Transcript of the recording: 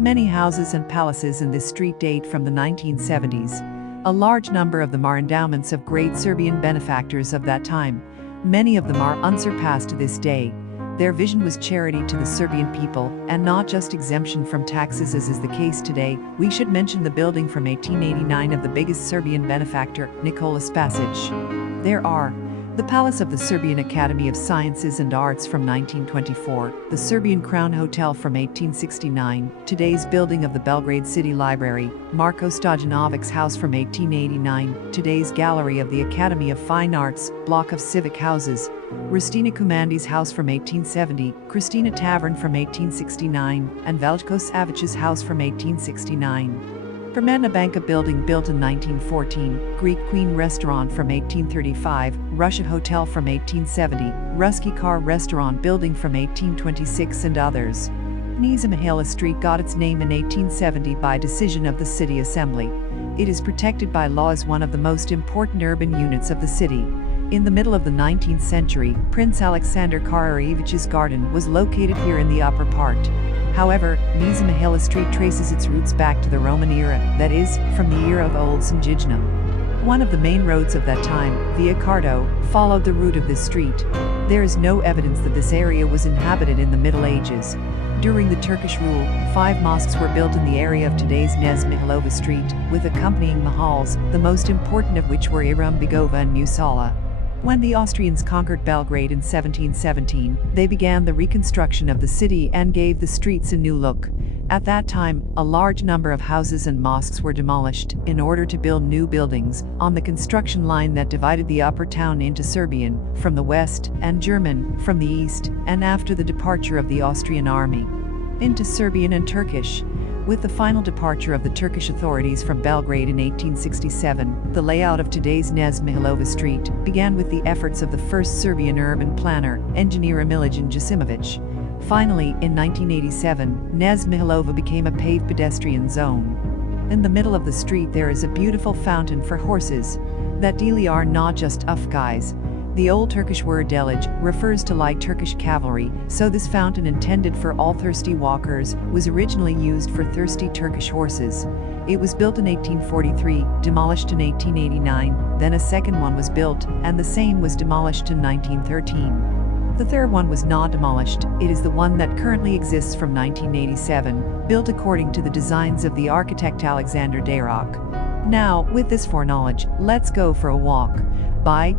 Many houses and palaces in this street date from the 1970s. A large number of them are endowments of great Serbian benefactors of that time. Many of them are unsurpassed to this day. Their vision was charity to the Serbian people, and not just exemption from taxes as is the case today. We should mention the building from 1889 of the biggest Serbian benefactor, Nikola Spasich. There are the Palace of the Serbian Academy of Sciences and Arts from 1924, the Serbian Crown Hotel from 1869, today's building of the Belgrade City Library, Marko Stojanovic's house from 1889, today's gallery of the Academy of Fine Arts, block of civic houses, Hristina Kumandi's house from 1870, Kristina Tavern from 1869, and Veljko Savich's house from 1869. Prometna Banka building built in 1914, Greek Queen restaurant from 1835, Russia Hotel from 1870, Ruski car restaurant building from 1826 and others. Kneza Mihaila Street got its name in 1870 by decision of the city assembly. It is protected by law as one of the most important urban units of the city. In the middle of the 19th century, Prince Alexander Karajević's garden was located here in the upper part. However, Knez Mihaila Street traces its roots back to the Roman era, that is, from the era of Old Sanjijna. One of the main roads of that time, Via Cardo, followed the route of this street. There is no evidence that this area was inhabited in the Middle Ages. During the Turkish rule, 5 mosques were built in the area of today's Knez Mihaila Street, with accompanying mahals, the most important of which were Iram Begova and Musala. When the Austrians conquered Belgrade in 1717, they began the reconstruction of the city and gave the streets a new look. At that time, a large number of houses and mosques were demolished in order to build new buildings on the construction line that divided the upper town into Serbian from the west and German from the east, and after the departure of the Austrian army, into Serbian and Turkish. With the final departure of the Turkish authorities from Belgrade in 1867, the layout of today's Knez Mihaila Street began with the efforts of the first Serbian urban planner, engineer Emilijan Jasimovic. Finally, in 1987, Knez Mihaila became a paved pedestrian zone. In the middle of the street there is a beautiful fountain for horses that really are not just guys. The old Turkish word delage refers to light Turkish cavalry, so this fountain intended for all thirsty walkers was originally used for thirsty Turkish horses. It was built in 1843, demolished in 1889, then a second one was built, and the same was demolished in 1913. The third one was not demolished. It is the one that currently exists from 1987, built according to the designs of the architect Alexander Dayrock. Now, with this foreknowledge, let's go for a walk. Bye.